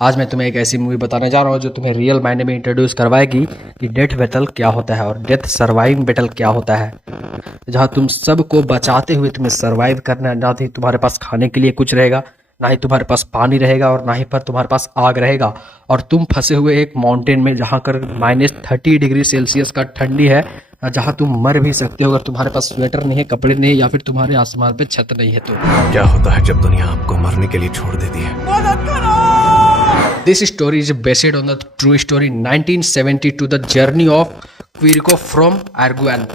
आज मैं तुम्हें एक ऐसी मूवी बताने जा रहा हूँ जो तुम्हें रियल मायने में इंट्रोड्यूस करवाएगी कि डेथ बैटल क्या होता है और डेथ सर्वाइविंग बैटल क्या होता है। जहाँ तुम सबको बचाते हुए तुम्हें सर्वाइव करना है। ना ही तुम्हारे पास खाने के लिए कुछ रहेगा, ना ही तुम्हारे पास पानी रहेगा और ना ही पर तुम्हारे पास आग रहेगा, और तुम फंसे हुए एक माउंटेन में जहाँ कर -30 डिग्री सेल्सियस का ठंडी है, जहाँ तुम मर भी सकते हो अगर तुम्हारे पास स्वेटर नहीं है, कपड़े नहीं है या फिर तुम्हारे आसमान पे छत नहीं है। तो क्या होता है जब दुनिया आपको मरने के लिए छोड़ देती है? This story is based on the true story 1972 the journey of Quirico from Arguen.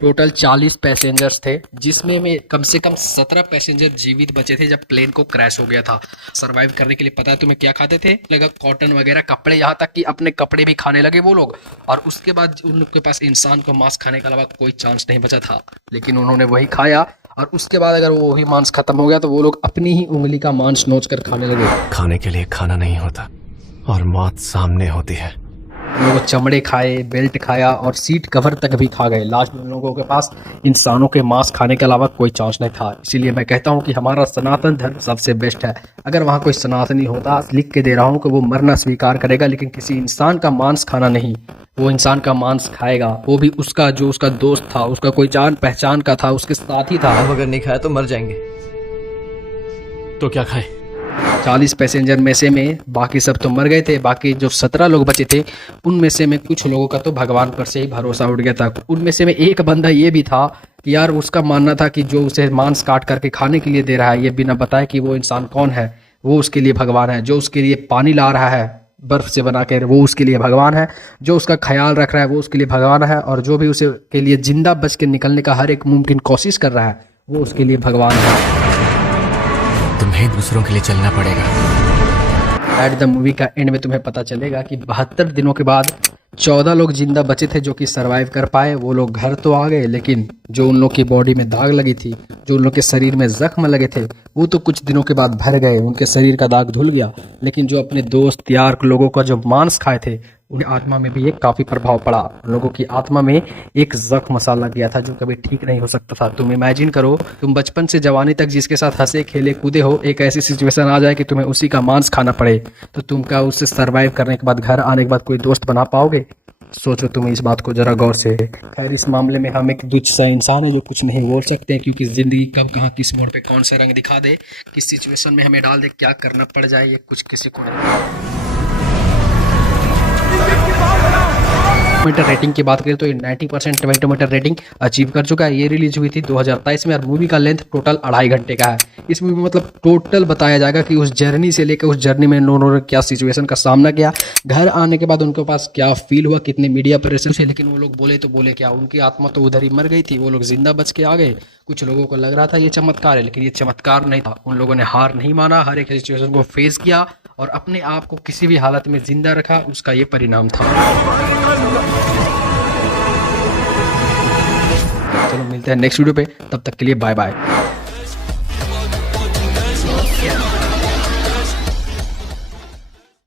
Total 40 passengers थे, जिसमें में कम से कम 17 पैसेंजर जीवित बचे थे जब प्लेन को क्रैश हो गया था। सरवाइव करने के लिए पता है तुम्हें क्या खाते थे? लगा कॉटन वगैरह कपड़े, यहाँ तक कि अपने कपड़े भी खाने लगे वो लोग। और उसके बाद उन लोग के पास इंसान को मांस खाने के अलावा कोई चांस नहीं बचा था, लेकिन उन्होंने वही खाया। और उसके बाद अगर वो वही मांस खत्म हो गया तो वो लोग अपनी ही उंगली का मांस नोच कर खाने लगे। खाने के लिए खाना नहीं होता और मौत सामने होती है। उन लोगों चमड़े खाए, बेल्ट खाया और सीट कवर तक भी खा गए। लास्ट में उन लोगों के पास इंसानों के मांस खाने के अलावा कोई चांस नहीं था। इसीलिए मैं कहता हूँ कि हमारा सनातन धर्म सबसे बेस्ट है। अगर वहाँ कोई सनातनी होता, लिख के दे रहा हूँ कि वो मरना स्वीकार करेगा लेकिन किसी इंसान का मांस खाना नहीं। वो इंसान का मांस खाएगा, वो भी उसका जो उसका दोस्त था, उसका कोई जान पहचान का था, उसके साथी था। अब अगर नहीं खाया तो मर जाएंगे, तो क्या खाए? 40 पैसेंजर में से में बाकी सब तो मर गए थे। बाकी जो 17 लोग बचे थे उनमें से में कुछ लोगों का तो भगवान पर से ही भरोसा उठ गया था। उनमें से में एक बंदा ये भी था कि यार उसका मानना था कि जो उसे मांस काट करके खाने के लिए दे रहा है, ये बिना बताए कि वो इंसान कौन है, वो उसके लिए भगवान है। जो उसके लिए पानी ला रहा है बर्फ से बना कर, वो उसके लिए भगवान है। जो उसका ख्याल रख रहा है वो उसके लिए भगवान है। और जो भी उसे के लिए जिंदा बच के निकलने का हर एक मुमकिन कोशिश कर रहा है वो उसके लिए भगवान है। तुम्हें दूसरों के लिए चलना पड़ेगा। एट द मूवी का एंड में तुम्हें पता चलेगा कि 72 दिनों के बाद 14 लोग जिंदा बचे थे जो कि सरवाइव कर पाए। वो लोग घर तो आ गए, लेकिन जो उन लोग की बॉडी में दाग लगी थी, जो उन लोग के शरीर में जख्म लगे थे, वो तो कुछ दिनों के बाद भर गए, उनके शरीर का दाग धुल गया। लेकिन जो अपने दोस्त यार लोगों का जो मांस खाए थे, उनकी आत्मा में भी एक काफ़ी प्रभाव पड़ा। उन लोगों की आत्मा में एक जख्म सा लग गया था जो कभी ठीक नहीं हो सकता था। तुम इमेजिन करो, तुम बचपन से जवानी तक जिसके साथ हंसे खेले कूदे हो, एक ऐसी सिचुएशन आ जाए कि तुम्हें उसी का मांस खाना पड़े, तो तुम क्या उससे सर्वाइव करने के बाद घर आने के बाद कोई दोस्त बना पाओगे? सोचो तुम इस बात को जरा गौर से। खैर, इस मामले में हम एक तुच्छ सा इंसान है जो कुछ नहीं बोल सकते हैं, क्योंकि जिंदगी कब कहाँ किस मोड़ पे कौन सा रंग दिखा दे, किस सिचुएशन में हमें डाल दे, क्या करना पड़ जाए, ये कुछ किसी को नहीं। टोमेटो रेटिंग की बात करें तो ये 90% टोमेटो रेटिंग अचीव कर चुका है। ये रिलीज हुई थी 2023 में और मूवी का लेंथ टोटल 2.5 घंटे का है। इस मूवी में मतलब टोटल बताया जाएगा कि उस जर्नी से लेकर उस जर्नी में उन्होंने क्या सिचुएशन का सामना किया, घर आने के बाद उनके पास क्या फील हुआ, कितने मीडिया प्रेशर से, लेकिन वो लोग बोले तो बोले क्या, उनकी आत्मा तो उधर ही मर गई थी, वो लोग जिंदा बच के आ गए। कुछ लोगों को लग रहा था ये चमत्कार है, लेकिन ये चमत्कार नहीं था। उन लोगों ने हार नहीं माना, हर एक सिचुएशन को फेस किया और अपने आप को किसी भी हालत में जिंदा रखा, उसका ये परिणाम था। चलो मिलते हैं नेक्स्ट वीडियो पे, तब तक के लिए बाय बाय।